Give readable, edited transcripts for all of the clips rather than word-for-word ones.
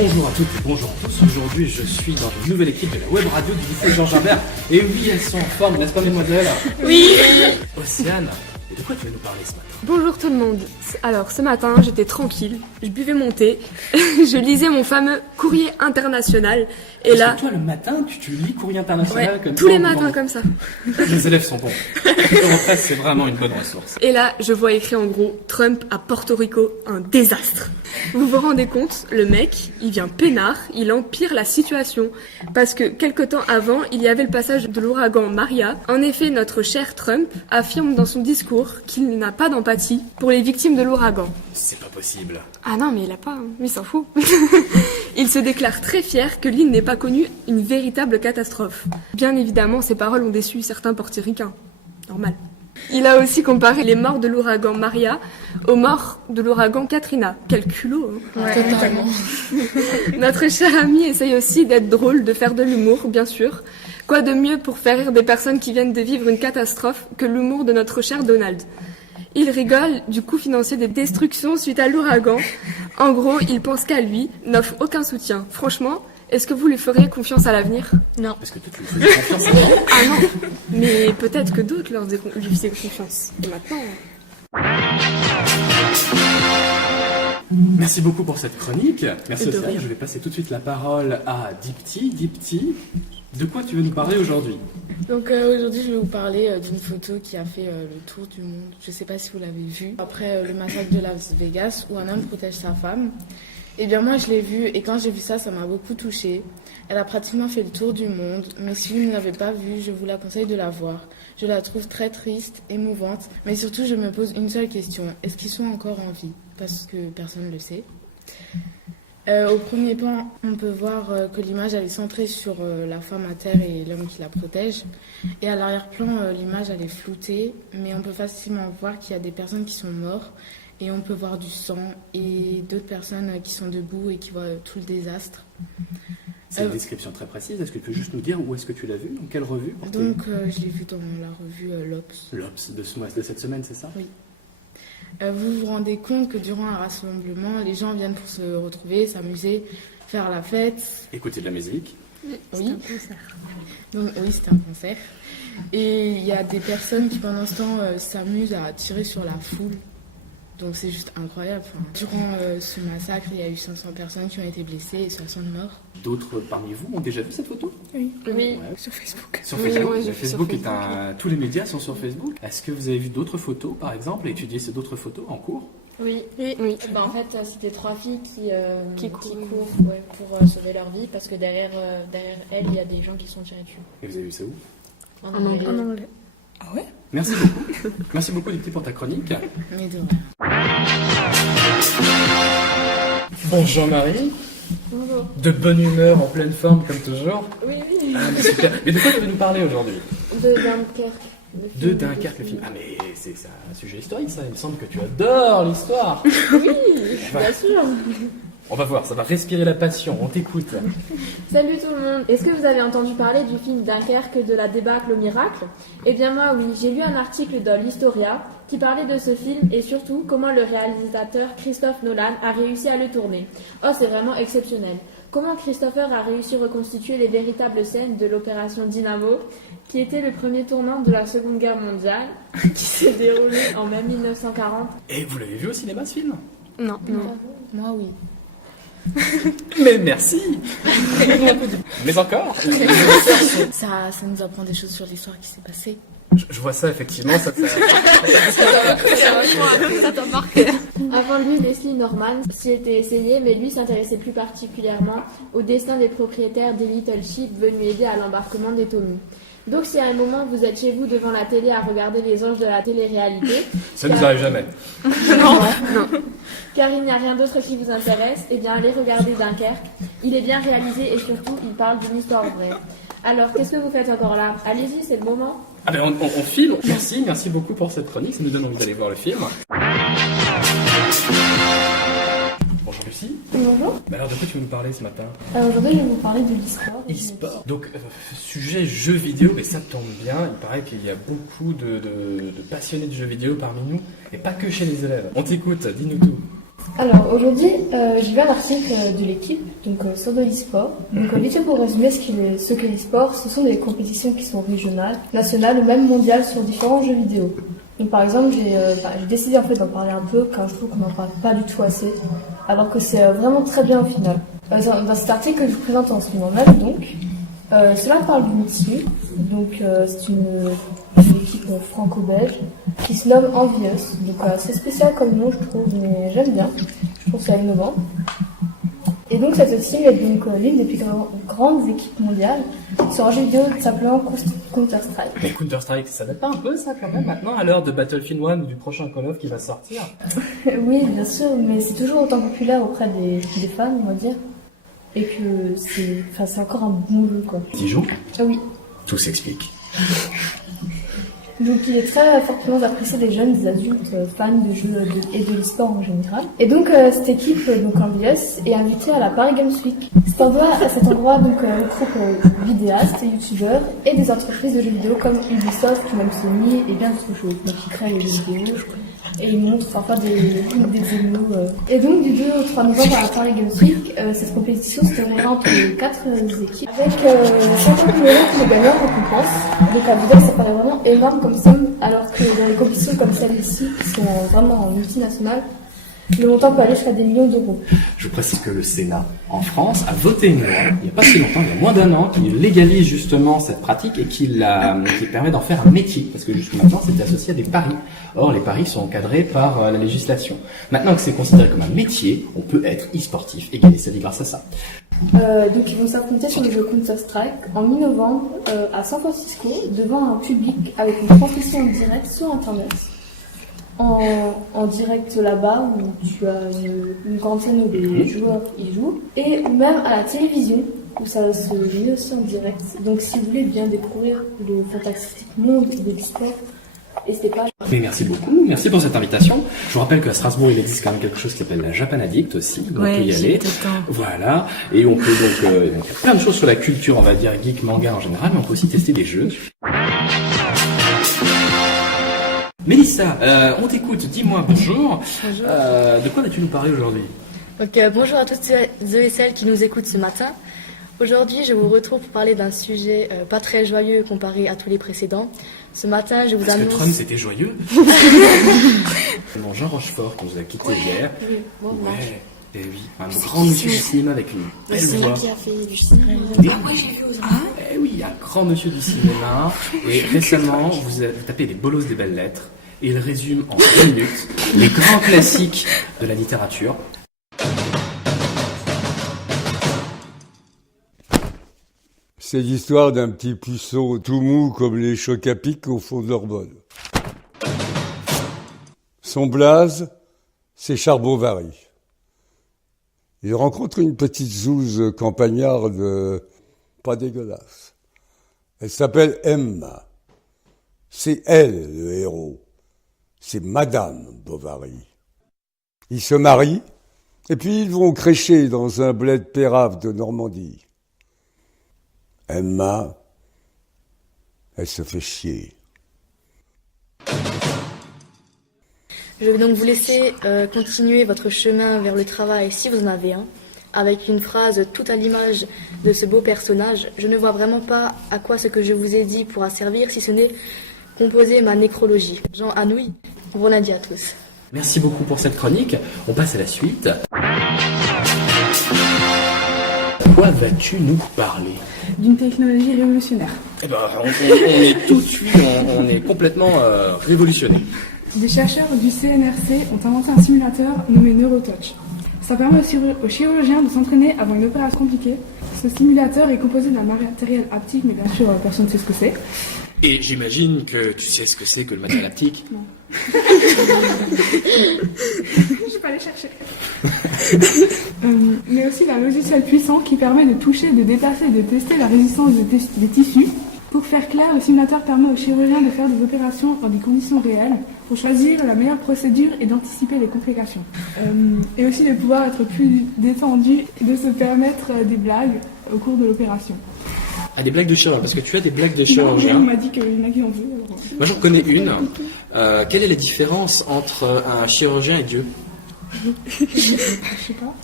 Bonjour à toutes et bonjour à tous. Aujourd'hui, je suis dans une nouvelle équipe de la web radio du lycée Georges Imbert. Et oui, elles sont en forme, n'est-ce pas, mesdemoiselles? Oui. Océane, et de quoi tu vas nous parler ce matin? Bonjour tout le monde. Alors ce matin, j'étais tranquille, je buvais mon thé, je lisais mon fameux courrier international. Et Parce là, que toi, le matin, tu lis Courrier International ouais, comme tous ça, les matins comme ça. Les élèves sont bons. En fait, c'est vraiment une bonne ressource. Et là, je vois écrit en gros Trump à Porto Rico, un désastre. Vous vous rendez compte, le mec, il vient peinard, il empire la situation. Parce que quelque temps avant, il y avait le passage de l'ouragan Maria. En effet, notre cher Trump affirme dans son discours qu'il n'a pas d'empathie pour les victimes de l'ouragan. C'est pas possible. Ah non, mais il a pas, hein. Il s'en fout. Il se déclare très fier que l'île n'ait pas connu une véritable catastrophe. Bien évidemment, ces paroles ont déçu certains portoricains. Normal. Il a aussi comparé les morts de l'ouragan Maria aux morts de l'ouragan Katrina. Quel culot, hein. Ouais, totalement. Notre cher ami essaye aussi d'être drôle, de faire de l'humour, bien sûr. Quoi de mieux pour faire rire des personnes qui viennent de vivre une catastrophe que l'humour de notre cher Donald. Il rigole du coût financier des destructions suite à l'ouragan. En gros, il pense qu'à lui, n'offre aucun soutien. Franchement, est-ce que vous lui feriez confiance à l'avenir? Non. Parce que toi, tu lui fais confiance à moi. Ah non, mais peut-être que d'autres lui faisaient confiance. Et maintenant... Merci beaucoup pour cette chronique. Merci De Océane. rien. Je vais passer tout de suite la parole à Dipti. Dipti, de quoi tu veux nous parler aujourd'hui? Donc aujourd'hui, je vais vous parler d'une photo qui a fait le tour du monde. Je ne sais pas si vous l'avez vue. Après le massacre de Las Vegas, où un homme protège sa femme. Eh bien moi, je l'ai vue et quand j'ai vu ça, ça m'a beaucoup touchée. Elle a pratiquement fait le tour du monde. Mais si vous ne l'avez pas vue, je vous la conseille de la voir. Je la trouve très triste, émouvante. Mais surtout, je me pose une seule question. Est-ce qu'ils sont encore en vie? Parce que personne ne le sait. Au premier plan, on peut voir que l'image elle est centrée sur la femme à terre et l'homme qui la protège. Et à l'arrière-plan, l'image elle est floutée, mais on peut facilement voir qu'il y a des personnes qui sont mortes et on peut voir du sang et d'autres personnes qui sont debout et qui voient tout le désastre. C'est une description très précise. Est-ce que tu peux juste nous dire où est-ce que tu l'as vu? Dans quelle revue? Donc je l'ai vu dans la revue l'Obs. L'Obs de cette semaine, c'est ça? Oui. Vous vous rendez compte que durant un rassemblement, les gens viennent pour se retrouver, s'amuser, faire la fête. Écouter de la musique. Oui. Donc, oui, c'était un concert. Et il y a des personnes qui, pendant ce temps, s'amusent à tirer sur la foule. Donc, c'est juste incroyable. Enfin, durant ce massacre, il y a eu 500 personnes qui ont été blessées et 60 morts. D'autres parmi vous ont déjà vu cette photo? Oui. Ouais. Sur Facebook. Sur Oui, Facebook. ouais, j'ai vu sur Facebook est Facebook, tous les médias sont sur Facebook. Est-ce que vous avez vu d'autres photos, par exemple, et étudié ces d'autres photos en cours? Oui. Oui. Bah, en fait, c'était 3 filles qui courent. courent ouais, pour sauver leur vie parce que derrière elles, il y a des gens qui sont tirés dessus. Et vous avez vu ça où? En En anglais. anglais. Ah ouais? Merci beaucoup. Merci beaucoup, Dipti, pour ta chronique. Mais de rien. Bonjour Marie. Bonjour. De bonne humeur, en pleine forme, comme toujours. Oui, oui. Ah, mais super. Mais de quoi tu veux nous parler aujourd'hui? De Dunkerque. le De film Dunkerque, le film. Ah, mais c'est un sujet historique, ça. Il me semble que tu adores l'histoire. Oui, bien sûr. On va voir, ça va respirer la passion. On t'écoute. Salut tout le monde. Est-ce que vous avez entendu parler du film Dunkerque de la débâcle au miracle? Eh bien moi oui, j'ai lu un article dans l'Historia qui parlait de ce film et surtout comment le réalisateur Christophe Nolan a réussi à le tourner. Oh, c'est vraiment exceptionnel. Comment Christopher a réussi à reconstituer les véritables scènes de l'opération Dynamo, qui était le premier tournant de la Seconde Guerre mondiale, qui s'est déroulé en mai 1940. Et vous l'avez vu au cinéma, ce film? Non, non. Moi, oui. Mais merci. Mais encore? Ça nous apprend des choses sur l'histoire qui s'est passée. Je vois ça, effectivement. Ça Ça t'a marqué. Avant lui, Leslie Norman s'y était essayé, mais lui s'intéressait plus particulièrement au destin des propriétaires des Little Ship venus aider à l'embarquement des Tommy. Donc si à un moment vous êtes chez vous devant la télé à regarder les anges de la télé-réalité, ça nous arrive jamais. car il n'y a rien d'autre qui vous intéresse, eh bien allez regarder Dunkerque. Il est bien réalisé et surtout il parle d'une histoire vraie. Alors qu'est-ce que vous faites encore là? Allez-y, c'est le moment. Ah ben on filme. Merci beaucoup pour cette chronique. Ça nous donne envie d'aller voir le film. Bonjour Lucie. Bonjour. Mais alors de quoi tu veux nous parler ce matin? Aujourd'hui, je vais vous parler de l'histoire. E-sport. Donc, sujet jeux vidéo, et ça tombe bien, il paraît qu'il y a beaucoup de passionnés de jeux vidéo parmi nous, et pas que chez les élèves. On t'écoute, dis-nous tout. Alors aujourd'hui, j'ai lu un article de l'équipe sur de l'e-sport. Donc vite fait pour résumer ce qu'est l'e-sport, ce sont des compétitions qui sont régionales, nationales ou même mondiales sur différents jeux vidéo. Donc par exemple, j'ai décidé en fait d'en parler un peu car je trouve qu'on n'en parle pas du tout assez, alors que c'est vraiment très bien au final. Dans cet article que je vous présente en ce moment même, cela parle d'une team. C'est une équipe franco-belge qui se nomme Envious. C'est spécial comme nom, je trouve, mais j'aime bien. Je trouve ça innovant. Et donc cette team est l'une des plus grandes équipes mondiales sur un jeu vidéo s'appelant Counter-Strike. Mais Counter-Strike, ça date pas un peu ça quand même maintenant à l'heure de Battlefield 1 ou du prochain Call of qui va sortir? Oui, bien sûr, mais c'est toujours autant populaire auprès des fans, on va dire. Et que c'est encore un bon jeu, quoi. Tu joues? Ah oui. Tout s'explique. Donc il est très fortement apprécié des jeunes, des adultes fans de jeux et de l'e-sport en général. Et donc cette équipe, Envious, est invitée à la Paris Games Week. Cet endroit regroupe vidéastes, youtubeurs et des entreprises de jeux vidéo comme Ubisoft, même Sony et bien d'autres choses. Donc ils créent les jeux vidéo et ils montrent parfois des démos. Et donc du 2 au 3 novembre à la Paris Games Week, cette compétition se déroulera entre les 4 équipes avec 50 000 € pour les gagnants en récompense. Donc à Budapest, ça paraît vraiment énorme comme somme, alors que dans les compétitions comme celle-ci, qui sont vraiment multinationales, le montant peut aller jusqu'à des millions d'euros. Je précise que le Sénat, en France, a voté une loi, il n'y a pas si longtemps, il y a moins d'un an, qui légalise justement cette pratique et qui permet d'en faire un métier, parce que jusqu'à maintenant, c'était associé à des paris. Or, les paris sont encadrés par la législation. Maintenant que c'est considéré comme un métier, on peut être e-sportif et gagner sa vie grâce à ça. Donc ils vont s'affronter sur le jeu Counter-Strike en mi-novembre à San Francisco, devant un public avec une transmission en direct sur Internet. En direct là-bas où tu as une grande scène où les joueurs y jouent, et même à la télévision où ça se met aussi en direct. Donc si vous voulez bien découvrir le fantastique monde de l'e-sport, n'hésitez pas. Mais merci beaucoup, merci pour cette invitation. Je vous rappelle qu'à Strasbourg, il existe quand même quelque chose qui s'appelle la Japan Addict aussi, donc on peut y aller. Voilà, et on peut donc il y a plein de choses sur la culture, on va dire geek, manga en général, mais on peut aussi tester des jeux. Mélissa, on t'écoute, dis-moi bonjour. Bonjour. De quoi vas-tu nous parler aujourd'hui? Donc, bonjour à toutes ceux et celles qui nous écoutent ce matin. Aujourd'hui, je vous retrouve pour parler d'un sujet pas très joyeux comparé à tous les précédents. Ce matin, je vous Parce annonce... que Trump, c'était joyeux. Bon, Jean Rochefort, qui nous a quittés hier. Oui, bon, Ouais. Et oui, un grand monsieur du cinéma avec une belle voix. qui a fait du cinéma. Eh oui, un grand monsieur du cinéma. Et récemment, vous avez tapé les bolos des belles lettres. Et il résume en 5 minutes les grands classiques de la littérature. C'est l'histoire d'un petit puceau tout mou comme les chocs à pic au fond de leur bol. Son blaze, c'est Charbon-Vary. Il rencontre une petite zouze campagnarde pas dégueulasse. Elle s'appelle Emma. C'est elle, le héros. C'est Madame Bovary. Ils se marient, et puis ils vont crécher dans un bled pérave de Normandie. Emma, elle se fait chier. Je vais donc vous laisser continuer votre chemin vers le travail si vous en avez un, avec une phrase tout à l'image de ce beau personnage. Je ne vois vraiment pas à quoi ce que je vous ai dit pourra servir si ce n'est composer ma nécrologie. Jean Anouilh, bon lundi à tous. Merci beaucoup pour cette chronique. On passe à la suite. De quoi vas-tu nous parler? D'une technologie révolutionnaire. Eh ben, on est tout de suite, on est complètement révolutionné. Des chercheurs du CNRC ont inventé un simulateur nommé NeuroTouch. Ça permet aux chirurgiens de s'entraîner avant une opération compliquée. Ce simulateur est composé d'un matériel haptique, mais bien sûr, personne ne sait ce que c'est. Et j'imagine que tu sais ce que c'est que le matériel haptique. Non. Je vais pas aller chercher. Mais aussi d'un logiciel puissant qui permet de toucher, de déplacer et de tester la résistance des tissus. Pour faire clair, le simulateur permet aux chirurgiens de faire des opérations dans des conditions réelles, pour choisir la meilleure procédure et d'anticiper les complications. Et aussi de pouvoir être plus détendu et de se permettre des blagues au cours de l'opération. Ah, des blagues de chirurgien, parce que tu as des blagues de On chirurgien. m'a dit qu'il y en a qui en veulent. Moi j'en connais une. Quelle est la différence entre un chirurgien et Dieu? Je sais pas.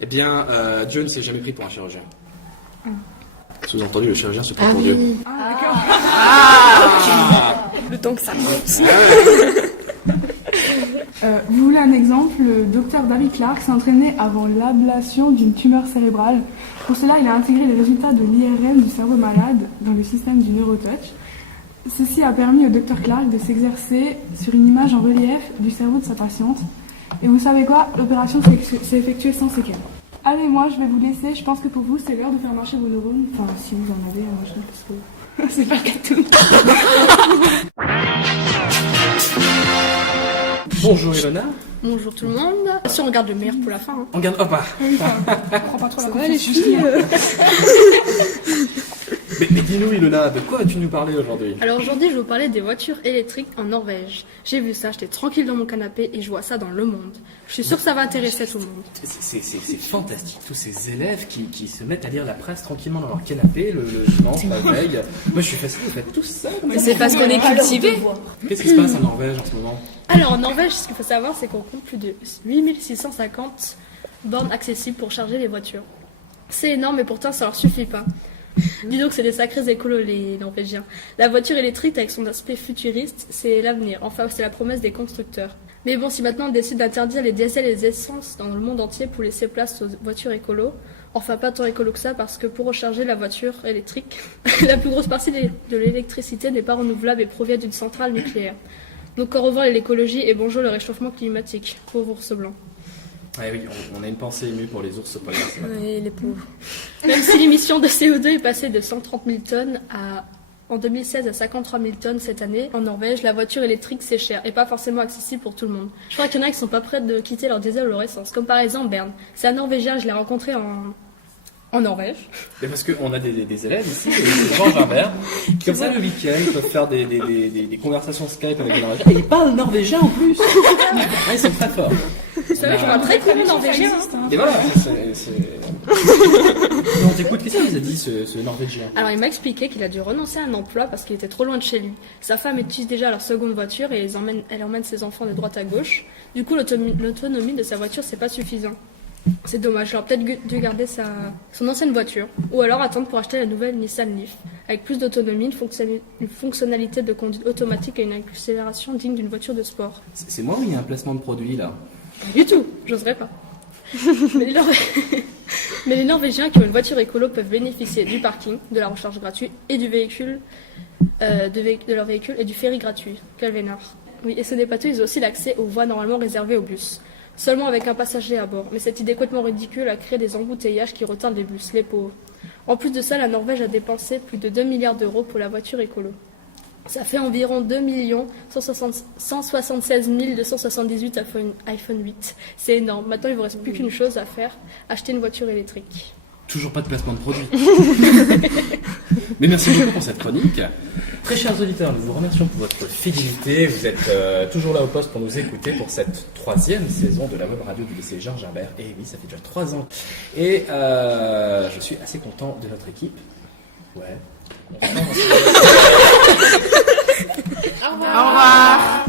Eh bien, Dieu ne s'est jamais pris pour un chirurgien. Sous-entendu, le chirurgien se prend pour Dieu. Ah, d'accord. Le temps que ça monte. Vous voulez un exemple? Le docteur David Clark s'est entraîné avant l'ablation d'une tumeur cérébrale. Pour cela, il a intégré les résultats de l'IRM du cerveau malade dans le système du NeuroTouch. Ceci a permis au docteur Clark de s'exercer sur une image en relief du cerveau de sa patiente. Et vous savez quoi? L'opération s'est effectuée sans séquelles. Allez, moi, je vais vous laisser. Je pense que pour vous, c'est l'heure de faire marcher vos neurones. Enfin, si vous en avez, moi, je dis parce que c'est pas le cas tout. Bonjour Ilona. Bonjour tout le monde. Si on regarde le meilleur pour la fin. Hein. On regarde, hop là. Prends pas trop la Ça va les confiance. filles Mais dis-nous Ilona, de quoi vas-tu nous parler aujourd'hui? Alors aujourd'hui, je vais vous parler des voitures électriques en Norvège. J'ai vu ça, j'étais tranquille dans mon canapé et je vois ça dans Le Monde. Je suis sûre que ça va intéresser tout le monde. C'est fantastique, tous ces élèves qui se mettent à lire la presse tranquillement dans leur canapé le dimanche, la veille. Moi je suis fasciné, vous faites tout ça comme Mais ça. c'est parce qu'on est cultivés. Qu'est-ce qui se passe en Norvège en ce moment? Alors en Norvège, ce qu'il faut savoir, c'est qu'on compte plus de 8650 bornes accessibles pour charger les voitures. C'est énorme et pourtant ça leur suffit pas. Dis donc, c'est des sacrés écolos les Norvégiens. La voiture électrique avec son aspect futuriste, c'est l'avenir. Enfin, c'est la promesse des constructeurs. Mais bon, si maintenant on décide d'interdire les diesels et les essences dans le monde entier pour laisser place aux voitures écolos, enfin pas tant écolo que ça parce que pour recharger la voiture électrique, la plus grosse partie de l'électricité n'est pas renouvelable et provient d'une centrale nucléaire. Donc au revoir l'écologie et bonjour le réchauffement climatique. Pauvre ours blanc. Ouais, oui, on a une pensée émue pour les ours polaires. ce matin. Oui, les pauvres. Même si l'émission de CO2 est passée de 130 000 tonnes en 2016 à 53 000 tonnes cette année, en Norvège, la voiture électrique c'est cher et pas forcément accessible pour tout le monde. Je crois qu'il y en a qui sont pas prêts de quitter leur diesel ou leur essence, comme par exemple Bern. C'est un Norvégien, je l'ai rencontré en Norvège. Mais parce qu'on a des élèves ici, des gens Gilbert, qui comme ça le week-end ils peuvent faire des conversations Skype avec des Norvégiens. Et ils parlent norvégien en plus. Ouais, ils sont très forts. Vous savez, je parle très courant norvégien. Hein. Et voilà, on t'écoute, qu'est-ce qu'il nous a dit ce Norvégien? Alors il m'a expliqué qu'il a dû renoncer à un emploi parce qu'il était trop loin de chez lui. Sa femme utilise déjà leur seconde voiture et elle emmène ses enfants de droite à gauche. Du coup l'autonomie de sa voiture c'est pas suffisant. C'est dommage, il aurait peut-être dû garder son ancienne voiture ou alors attendre pour acheter la nouvelle Nissan Leaf avec plus d'autonomie, une fonctionnalité de conduite automatique et une accélération digne d'une voiture de sport. C'est moi ou il y a un placement de produit là? Pas du tout, j'oserais pas. Mais les Norvégiens qui ont une voiture écolo peuvent bénéficier du parking, de la recharge gratuite et du véhicule, de leur véhicule et du ferry gratuit. Quel vénard. Oui, et ce n'est pas tout, ils ont aussi l'accès aux voies normalement réservées aux bus. Seulement avec un passager à bord. Mais cette idée complètement ridicule a créé des embouteillages qui retardent les bus, les pauvres. En plus de ça, la Norvège a dépensé plus de 2 milliards d'euros pour la voiture écolo. Ça fait environ 2 176 278 iPhone 8. C'est énorme. Maintenant, il ne vous reste plus qu'une chose à faire, acheter une voiture électrique. Toujours pas de placement de produit. Mais merci beaucoup pour cette chronique. Très chers auditeurs, nous vous remercions pour votre fidélité. Vous êtes toujours là au poste pour nous écouter pour cette 3e saison de la web radio du lycée Georges Herbert. Et oui, ça fait déjà 3 ans. Et je suis assez content de notre équipe. Ouais. Au revoir.